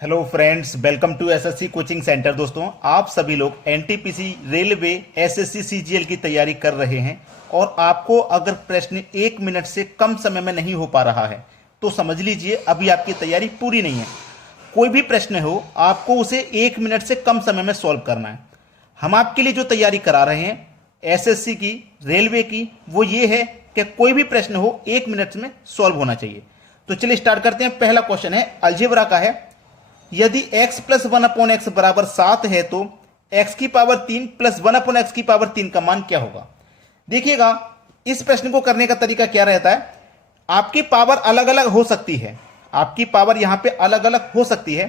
Hello friends, welcome to SSC coaching centre. दोस्तों, आप सभी लोग एनटीपीसी, रेलवे, एसएससी, सीजीएल की तैयारी कर रहे हैं और आपको अगर प्रश्न 1 मिनट से कम समय में नहीं हो पा रहा है तो समझ लीजिए अभी आपकी तैयारी पूरी नहीं है। कोई भी प्रश्न हो, आपको उसे 1 मिनट से कम समय में सॉल्व करना है। हम आपके लिए जो तैयारी करा रहे हैं एसएससी की, रेलवे की, वो ये है कि कोई भी प्रश्न हो 1 मिनट में सॉल्व होना चाहिए। तो चलिए स्टार्ट करते हैं। पहला क्वेश्चन है, अलजेब्रा का है। यदि x प्लस 1/x बराबर 7 है तो x की पावर 3 प्लस 1/x की पावर 3 का मान क्या होगा। देखिएगा, इस प्रश्न को करने का तरीका क्या रहता है। आपकी पावर अलग अलग हो सकती है, आपकी पावर यहां पे अलग अलग हो सकती है।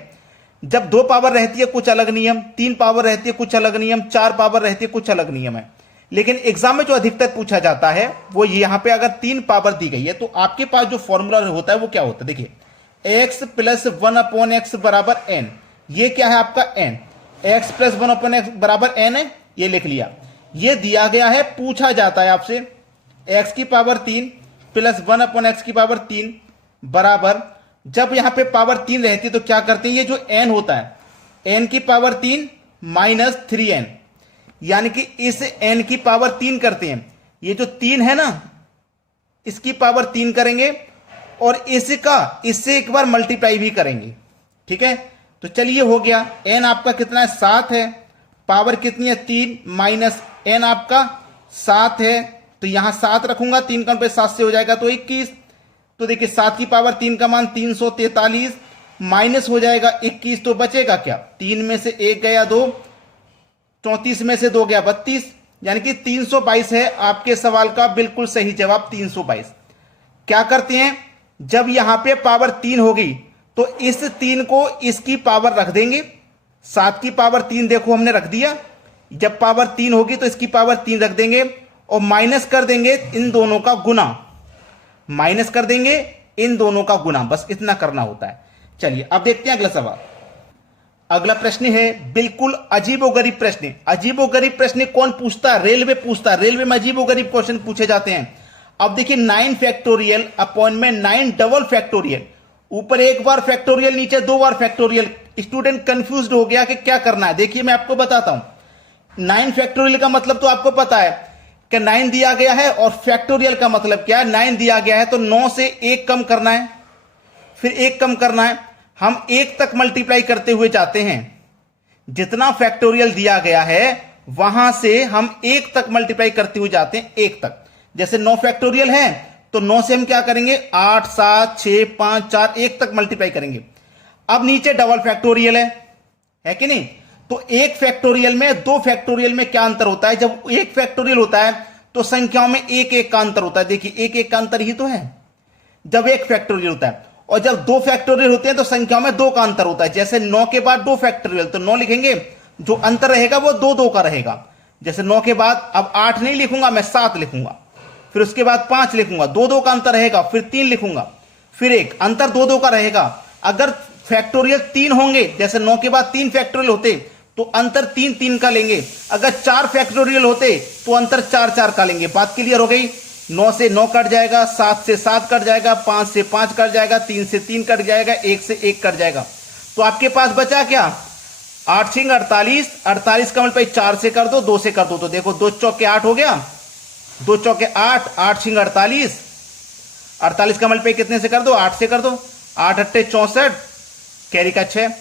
जब 2 पावर रहती है कुछ अलग नियम, 3 पावर रहती है कुछ अलग नियम, 4 पावर रहती है कुछ अलग नियम है। लेकिन एग्जाम में जो अधिकतर पूछा जाता है वो यहां पे अगर 3 पावर दी गई है तो आपके पास जो फॉर्मूला होता है वो क्या होता है। देखिए, x प्लस 1/x बराबर n, ये क्या है आपका n। x प्लस 1/x बराबर n है, ये लिख लिया। ये दिया गया है, पूछा जाता है आपसे x की पावर 3 प्लस 1/x की पावर 3 बराबर, जब यहां पे पावर 3 रहती है तो क्या करते हैं, ये जो n होता है n की पावर 3 माइनस 3n, यानी कि इस n की पावर 3 करते हैं। ये जो 3 है ना, इसकी पावर 3 करेंगे और इसका इससे एक बार मल्टीप्लाई भी करेंगे। ठीक है, तो चलिए हो गया। n आपका कितना है, 7 है। पावर कितनी है, 3 माइनस n आपका 7 है, तो यहां 7 रखूंगा, 3 का पे 7 से हो जाएगा तो 21। तो देखिए 7 की पावर 3 का मान 343 माइनस हो जाएगा 21, तो बचेगा क्या, 3 में से 1 गया 2, 34 में से 2 गया 32, यानी कि 322 है आपके सवाल का बिल्कुल सही जवाब, 322। क्या करते हैं, जब यहां पे पावर 3 होगी तो इस 3 को इसकी पावर रख देंगे। 7 की पावर 3 देखो हमने रख दिया, जब पावर 3 होगी तो इसकी पावर 3 रख देंगे और माइनस कर देंगे इन दोनों का गुना, माइनस कर देंगे इन दोनों का गुना, बस इतना करना होता है। चलिए अब देखते हैं अगला सवाल। अगला प्रश्न है बिल्कुल अजीबोगरीब प्रश्न। अजीबोगरीब प्रश्न कौन पूछता है, रेलवे पूछता है। रेलवे में अजीबोगरीब क्वेश्चन पूछे जाते हैं। अब देखिए 9 फैक्टोरियल अपॉन में 9 डबल फैक्टोरियल, ऊपर एक बार फैक्टोरियल नीचे 2 बार फैक्टोरियल। स्टूडेंट कंफ्यूज्ड हो गया कि क्या करना है। देखिए मैं आपको बताता हूं। 9 फैक्टोरियल का मतलब तो आपको पता है कि 9 दिया गया है, और फैक्टोरियल का मतलब क्या है, 9 दिया गया है तो 9 से 1 कम करना है, फिर 1 कम करना है। हम 1 तक मल्टीप्लाई करते हुए जाते हैं, जितना फैक्टोरियल दिया गया है वहां से हम 1 तक मल्टीप्लाई करते हुए जाते हैं, 1 तक। जैसे 9 फैक्टोरियल है तो 9 से हम क्या करेंगे, 8 7 6 5 4 1 तक मल्टीप्लाई करेंगे। अब नीचे डबल फैक्टोरियल है कि नहीं, तो 1 फैक्टोरियल में 2 फैक्टोरियल में क्या अंतर होता है। जब 1 फैक्टोरियल होता है तो संख्याओं में 1 1 का अंतर होता है। देखिए 1 1 का अंतर ही तो है जब 1 फैक्टोरियल होता है, और जब 2 फैक्टोरियल होते हैं तो संख्याओं में 2 का अंतर होता है। जैसे 9 के बाद 2 फैक्टोरियल तो 9 लिखेंगे, जो अंतर रहेगा वो 2 2 का रहेगा। जैसे 9 के बाद अब 8 नहीं लिखूंगा, मैं 7 लिखूंगा, फिर उसके बाद 5 लिखूंगा, 2 2 का अंतर रहेगा, फिर 3 लिखूंगा, फिर 1 अंतर 2 2 का रहेगा। अगर फैक्टोरियल 3 होंगे, जैसे 9 के बाद 3 फैक्टोरियल होते तो अंतर 3 3 का लेंगे। अगर 4 फैक्टोरियल होते तो अंतर 4 4 का लेंगे। बात क्लियर हो गई। 9 से 9 कट जाएगा, 7 से 7 कट जाएगा, 5 से 5 कट जाएगा, 3 से 3 कट जाएगा, 1 से 1 कट जाएगा। तो आपके पास बचा क्या, 8 6 48, 48 का मल्टीप्लाई 4 से कर दो, 2 से कर दो, तो देखो 2 चौके 8 हो गया, 2 चौके 8, 8 6 48, 48 का मल्टीप्लाई कितने से कर दो, 8 से कर दो, 8 8 64, कैरी का 6,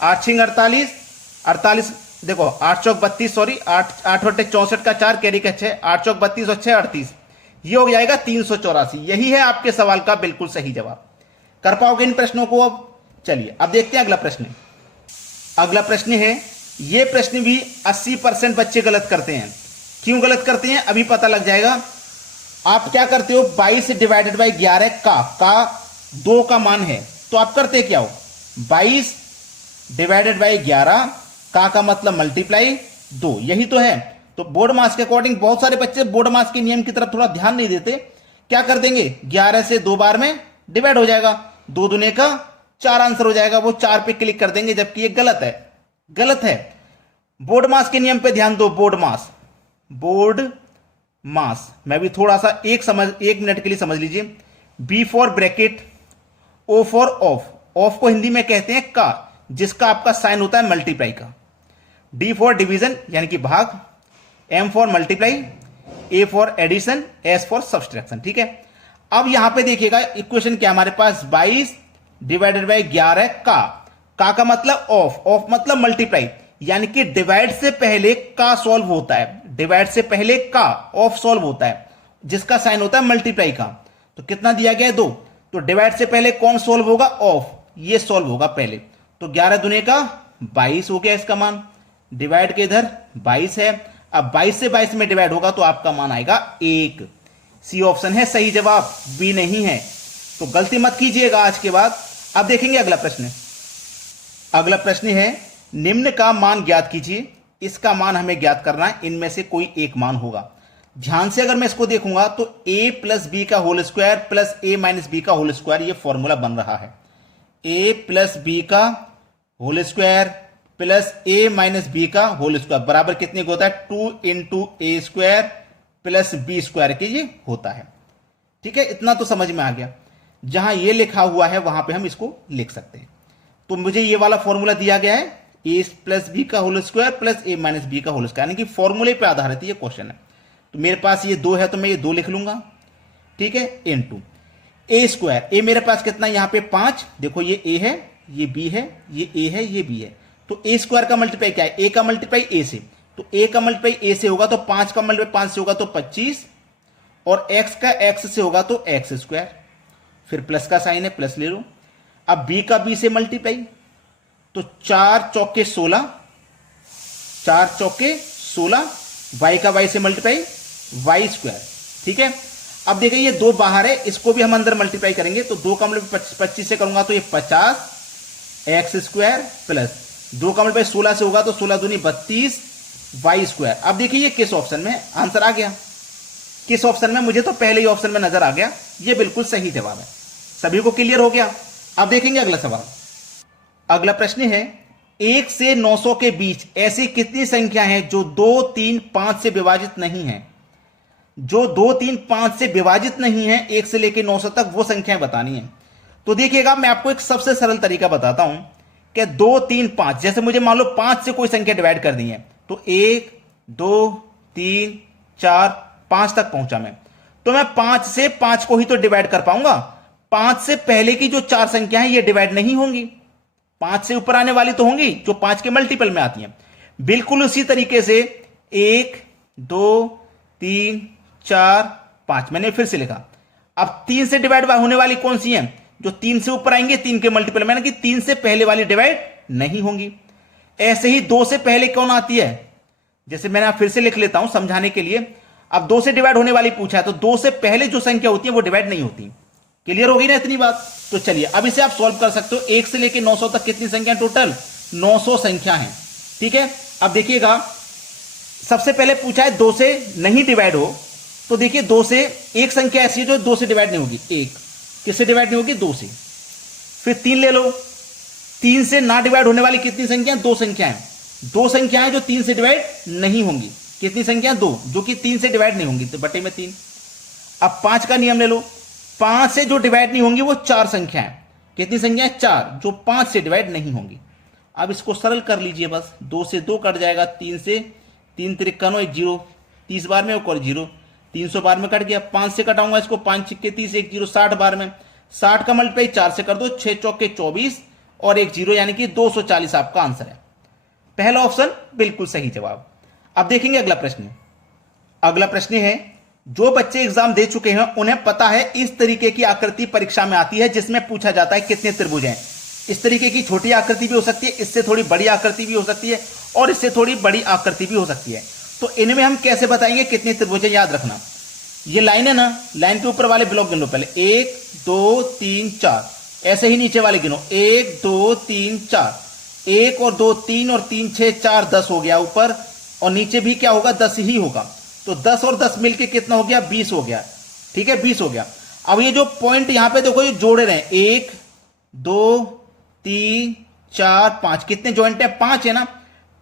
8 6 48, 48 देखो 8 चौक 32, सॉरी 8 8 8 64 का 4, कैरी का 6, 8 चौक 32 और 6 38, ये हो जाएगा 384। यही है आपके सवाल का बिल्कुल सही जवाब। कर पाओगे इन प्रश्नों को अब। चलिए अब देखते हैं अगला प्रश्न। अगला प्रश्न है, ये प्रश्न भी 80% बच्चे गलत करते हैं। क्यों गलत करते हैं अभी पता लग जाएगा। आप क्या करते हो, 22 डिवाइडेड बाई 11 का 2 का मान है, तो आप करते क्या हो, 22 डिवाइडेड बाई 11 का मतलब मल्टीप्लाई 2, यही तो है। तो बोर्ड मास के अकॉर्डिंग बहुत सारे बच्चे बोर्ड मास के नियम की तरफ थोड़ा ध्यान नहीं देते। क्या कर देंगे, 11 से 2 बार में डिवाइड हो जाएगा, 2 दूने का 4 आंसर हो जाएगा, वो 4 पे क्लिक कर देंगे, जबकि ये गलत है, गलत है। बोर्ड मास के नियम पे ध्यान दो। बोर्ड मास, बोर्ड मास मैं भी थोड़ा सा 1 मिनट के लिए समझ लीजिए। B for bracket, O for of, of को हिंदी में कहते हैं का, जिसका आपका साइन होता है मल्टीप्लाई का। डी फॉर डिवीजन यानी कि भाग, M for multiply, A for addition, S for subtraction. ठीक है, अब यहां पे देखिएगा इक्वेशन क्या हमारे पास 22 डिवाइडेड बाई 11 का मतलब ऑफ मतलब मल्टीप्लाई, यानी कि डिवाइड से पहले का सॉल्व होता है, डिवाइड से पहले का ऑफ सॉल्व होता है, जिसका साइन होता है मल्टीप्लाई का। तो कितना दिया गया है 2, तो डिवाइड से पहले कौन सॉल्व होगा, ऑफ, ये सॉल्व होगा पहले। तो 11 दुने का 22 हो गया इसका मान, डिवाइड के इधर 22 है, अब 22 से 22 में डिवाइड होगा तो आपका मान आएगा 1। सी ऑप्शन है सही जवाब, बी नहीं है। तो गलती मत कीजिएगा आज के बाद। अब देखेंगे अगला प्रश्न। अगला प्रश्न है निम्न का मान ज्ञात कीजिए। इसका मान हमें ज्ञात करना है, इनमें से कोई एक मान होगा। ध्यान से अगर मैं इसको देखूंगा तो a प्लस बी का whole square plus a minus B का होल स्क्वायर, ये फॉर्मूला बन रहा है। a प्लस बी का whole square plus a minus B का होल स्क्वायर बराबर कितने को होता है, 2 into A square plus B square के ये होता है। ठीक है, इतना तो समझ में आ गया। जहां ये लिखा हुआ है वहां पे हम इसको लिख सकते हैं। तो मुझे ये वाला फॉर्मूला दिया गया है, ए प्लस बी का होल स्क्वायर प्लस ए माइनस बी का होल स्क्वायर, यानी कि फॉर्मूले पे आधारित ये क्वेश्चन है। तो मेरे पास ये 2 है तो मैं ये 2 लिख लूंगा। ठीक है, इनटू ए स्क्वायर, ए मेरे पास कितना यहां पे 5, देखो ये ए है, ये बी है, ये ए है, ये बी है। तो ए स्क्वायर का मल्टीप्लाई क्या है, ए का मल्टीप्लाई ए से, तो ए का मल्टीप्लाई ए से होगा तो 5 का मल्टीप्लाई 5 से होगा तो 25, और एक्स का एक्स से होगा तो एक्स स्क्वायर, फिर प्लस का साइन है प्लस ले लो। अब बी का बी से मल्टीप्लाई, तो 4 चौके 16, 4 चौके 16, वाई का वाई से मल्टीप्लाई वाई स्क्वायर। ठीक है, अब देखिए ये 2 बाहर है, इसको भी हम अंदर मल्टीप्लाई करेंगे, तो 2 का मल्टीप्लाई 25 से करूंगा तो ये 50 एक्स स्क्वायर प्लस 2 का मल्टीप्लाई 16 से होगा तो 16 दूनी 32 वाई स्क्वायर। अब देखिए ये किस ऑप्शन में आंसर आ गया, किस ऑप्शन में, मुझे तो पहले ही ऑप्शन में नजर आ गया, ये बिल्कुल सही जवाब है। सभी को क्लियर हो गया। अब देखेंगे अगला सवाल। अगला प्रश्न है 1 से 900 के बीच ऐसी कितनी संख्या है जो 2, 3, 5 से विभाजित नहीं है। जो 2, 3, 5 से विभाजित नहीं है, 1 से लेकर 900 तक वो संख्याएं बतानी है। तो देखिएगा मैं आपको एक सबसे सरल तरीका बताता हूं कि 2, 3, 5, जैसे मुझे मान लो 5 से कोई संख्या डिवाइड कर दी है, तो 1, 2, 3, 4, 5 तक पहुंचा मैं, तो मैं 5 से 5 को ही तो डिवाइड कर पाऊंगा। 5 से पहले की जो 4 संख्या है ये डिवाइड नहीं होंगी, 5 से ऊपर आने वाली तो होंगी जो 5 के मल्टीपल में आती हैं। बिल्कुल उसी तरीके से 1, 2, 3, 4, 5 मैंने फिर से लिखा। अब 3 से डिवाइड होने वाली कौन सी है, जो 3 से ऊपर आएंगे 3 के मल्टीपल में, कि 3 से पहले वाली डिवाइड नहीं होंगी। ऐसे ही 2 से पहले कौन आती है, जैसे मैंने फिर से लिख लेता हूं समझाने के लिए। अब 2 से डिवाइड होने वाली पूछा है, तो 2 से पहले जो संख्या होती है वो डिवाइड नहीं होती। क्लियर हो गई ना इतनी बात। तो चलिए अब इसे आप सॉल्व कर सकते हो। 1 से लेकर 900 तक कितनी संख्या, टोटल 900 संख्या है। ठीक है, अब देखिएगा सबसे पहले पूछा है 2 से नहीं डिवाइड हो, तो देखिए 2 से एक संख्या ऐसी है जो 2 से डिवाइड नहीं होगी, 1 किससे डिवाइड नहीं होगी, 2 से। फिर 3 ले लो, 3 से ना डिवाइड होने वाली कितनी संख्या, 2 संख्याएं, 2 संख्याएं जो 3 से डिवाइड नहीं होंगी। कितनी संख्या, 2, जो कि 3 से डिवाइड नहीं होंगी, तो बटे में 3। अब 5 का नियम ले लो, 5 से जो डिवाइड नहीं होंगी वो 4 संख्याएं, कितनी संख्या, 4, जो 5 से डिवाइड नहीं होंगी। अब इसको सरल कर लीजिए बस, 2 से 2 कट जाएगा, 3 से 3 53 1 0, 30 बार में एक और 0, 300 बार में कट गया। 5 से कटाऊंगा इसको, 5 छिक्के 30 1 0, 60 बार में, 60 का मल्टीप्लाई 4 से कर दो, 6 चौके 24 और 1 0, यानी कि 240 आपका आंसर है। पहला ऑप्शन बिल्कुल सही जवाब। अब देखेंगे अगला प्रश्न। अगला प्रश्न है जो बच्चे एग्जाम दे चुके हैं उन्हें पता है इस तरीके की आकृति परीक्षा में आती है, जिसमें पूछा जाता है कितने त्रिभुज हैं। इस तरीके की छोटी आकृति भी हो सकती है, इससे थोड़ी बड़ी आकृति भी हो सकती है, और इससे थोड़ी बड़ी आकृति भी हो सकती है। तो इनमें हम कैसे बताएंगे कितने त्रिभुज हैं, याद रखना। ये लाइन है ना, लाइन के ऊपर वाले ब्लॉक गिन लो पहले, 1 2 3 4, ऐसे ही नीचे वाले गिनो, 1 2 3 4, 1 और 2 3 और 3 6 4 10 हो गया ऊपर, और नीचे भी क्या होगा, 10 ही होगा। तो 10 और 10 मिलके कितना हो गया, 20 हो गया। ठीक है, 20 हो गया। अब ये जो पॉइंट यहां पे देखो, ये जोड़े रहे, 1 2 3 4 5, कितने ज्वाइंट है, 5 है ना।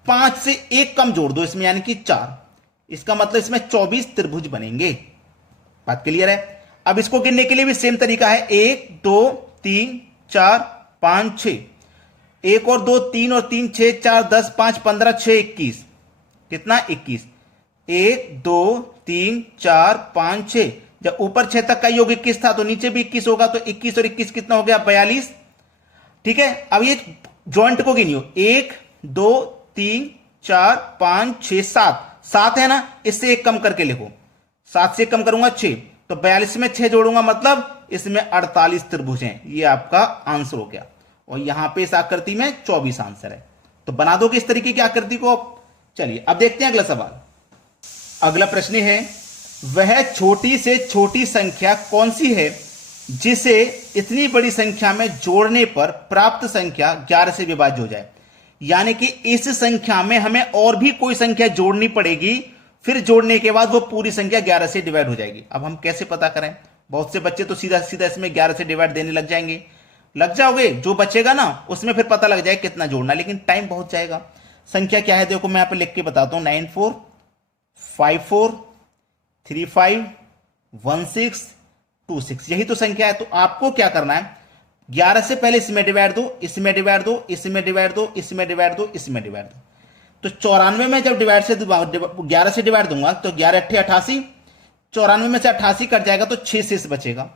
5 से एक कम जोड़ दो इसमें, यानी कि 4। इसका मतलब इसमें 24 त्रिभुज बनेंगे। बात क्लियर है। अब इसको गिनने के लिए भी सेम तरीका है, 1 2 3 4 5 6। एक और दो, तीन और तीन, 6, 4, 10, 5, 15, 6, 21। कितना? 21। 1, 2, 3, 4, 5, 6। जब ऊपर 6 तक का योग 21 था तो नीचे भी 21 होगा, तो 21 और 21 कितना हो गया? 42। ठीक है, अब ये जॉइंट को गिनियो। 1, 2, 3, 4, 5, 6, 7। 7 है ना, इससे एक कम करके लिखो। 7 से कम करूंगा 6, तो 42 में 6 जोड़ूंगा, मतलब इसमें 48 त्रिभुज हैं। ये आपका आंसर हो गया। और यहां पे इस आकृति में 24 आंसर है। तो बना दोगे इस तरीके की आकृति को? चलिए अब देखते हैं अगला सवाल। अगला प्रश्न है, वह छोटी से छोटी संख्या कौन सी है जिसे इतनी बड़ी संख्या में जोड़ने पर प्राप्त संख्या 11 से विभाज्य हो जाए? यानी कि इस संख्या में हमें और भी कोई संख्या जोड़नी पड़ेगी, फिर जोड़ने के बाद वो पूरी संख्या 11 से डिवाइड हो जाएगी। अब हम कैसे पता करें? बहुत से बच्चे तो सीधा सीधा इसमें 11 से डिवाइड देने लग जाएंगे। लग जाओगे, जो बचेगा ना उसमें फिर पता लग जाए कितना जोड़ना, लेकिन टाइम बहुत जाएगा। संख्या क्या है देखो, मैं यहां पे लिख के बताता हूं। 94, 54, 35, 16, 26, यही तो संख्या है। तो आपको क्या करना है? 11 से पहले इसमें डिवाइड दो, इसमें डिवाइड दो, इसमें डिवाइड दो, इसमें डिवाइड दो, इसमें डिवाइड दो। तो 94 में जब डिवाइड से 11 से डिवाइड दूंगा तो 11 अट्ठे 88, 94 में से 88 कट जाएगा तो 6 शेष बचेगा।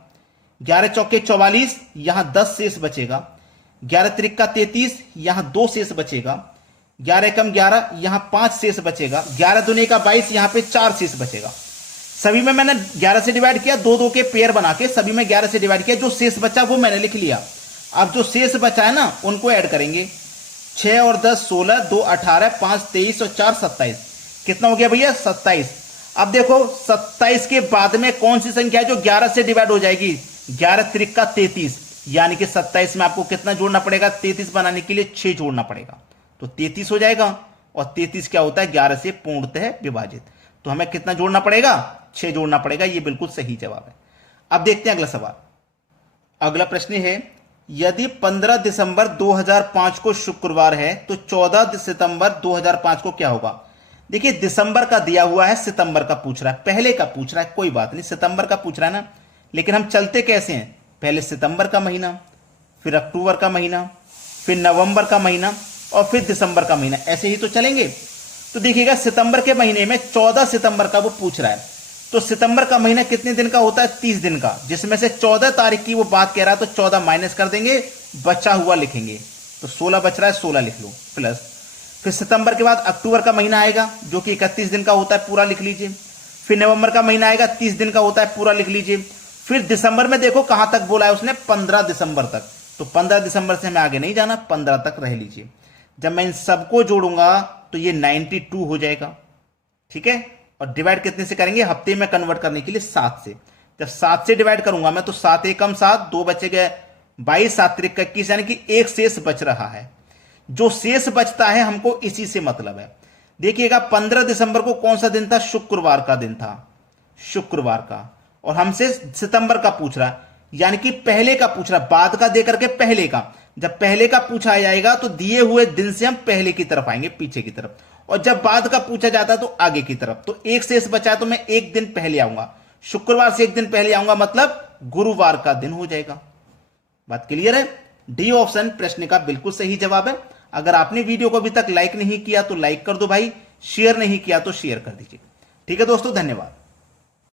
11 चौके 44, यहां 10 शेष बचेगा। 11 त्रिक का 33, यहां 2 शेष बचेगा। 11 एकम 11, यहां 5 शेष बचेगा। 11 दुनी का 22, यहां पे 4 शेष बचेगा। सभी में मैंने 11 से डिवाइड किया, 2-2 के पेयर बना के सभी में 11 से डिवाइड किया। जो शेष बचा वो मैंने लिख लिया। अब जो शेष बचा है ना उनको ऐड करेंगे। 6 और 10 16, 2 18, 5 23 और 4 27। कितना हो गया भैया? 27। अब देखो 27 के बाद में कौन सी संख्या है जो 11 से डिवाइड हो जाएगी? 11 त्रिक का 33, यानी कि 27 में आपको कितना जोड़ना पड़ेगा? 33 बनाने के लिए 6 जोड़ना पड़ेगा, तो 33 हो जाएगा। और 33 क्या होता है? 11 से पूर्णतः विभाजित। तो हमें कितना जोड़ना पड़ेगा? 6 जोड़ना पड़ेगा। ये बिल्कुल सही जवाब है। अब देखते हैं अगला सवाल। अगला प्रश्न है, यदि 15 दिसंबर 2005 को शुक्रवार है तो 14 सितंबर 2005 को क्या होगा? देखिए दिसंबर का दिया हुआ है, सितंबर का पूछ रहा है, पहले का पूछ रहा है, कोई बात नहीं, सितंबर का पूछ रहा है ना। लेकिन हम चलते कैसे हैं? पहले सितंबर का महीना, फिर अक्टूबर का महीना, फिर नवंबर का महीना और फिर दिसंबर का महीना, ऐसे ही तो चलेंगे। तो देखिएगा सितंबर के महीने में 14 सितंबर का वो पूछ रहा है। तो सितंबर का महीना कितने दिन का होता है? 30 दिन का, जिसमें से 14 तारीख की वो बात कह रहा है, तो 14 माइनस कर देंगे, बचा हुआ लिखेंगे। तो 16 बच रहा है, 16 लिख लो प्लस। फिर सितंबर के बाद अक्टूबर का महीना आएगा जो कि 31 दिन का होता है, पूरा लिख लीजिए। फिर नवंबर का महीना आएगा, 30 दिन का होता है, पूरा लिख लीजिए। फिर दिसंबर में देखो कहां तक बोला है उसने? 15 दिसंबर तक। तो 15 दिसंबर से हमें आगे नहीं जाना, 15 तक रह लीजिए। जब मैं इन सबको जोड़ूंगा तो ये 92 हो जाएगा। ठीक है, और डिवाइड कितने से करेंगे? हफ्ते में कन्वर्ट करने के लिए 7 से। जब 7 से डिवाइड करूंगा मैं तो 7 एकम 7, 2 बचे गए 22, 7 त्रिक का 21, यानी कि एक शेष बच रहा है। जो शेष बचता है हमको इसी से मतलब है। देखिएगा 15 दिसंबर को कौन सा दिन था? शुक्रवार का दिन था, शुक्रवार का। और हमसे सितंबर का पूछ रहा है, यानी कि पहले का पूछ रहा है, बाद का दे करके पहले का। जब पहले का पूछा जाएगा तो दिए हुए दिन से हम पहले की तरफ आएंगे, पीछे की तरफ। और जब बाद का पूछा जाता है तो आगे की तरफ। तो एक शेष बचा है तो मैं एक दिन पहले आऊंगा, शुक्रवार से एक दिन पहले आऊंगा, मतलब गुरुवार का दिन हो जाएगा। बात क्लियर है? डी ऑप्शन प्रश्न का बिल्कुल सही जवाब है। अगर आपने वीडियो को अभी तक लाइक नहीं किया तो लाइक कर दो भाई, शेयर नहीं किया तो शेयर कर दीजिए। ठीक है दोस्तों, धन्यवाद।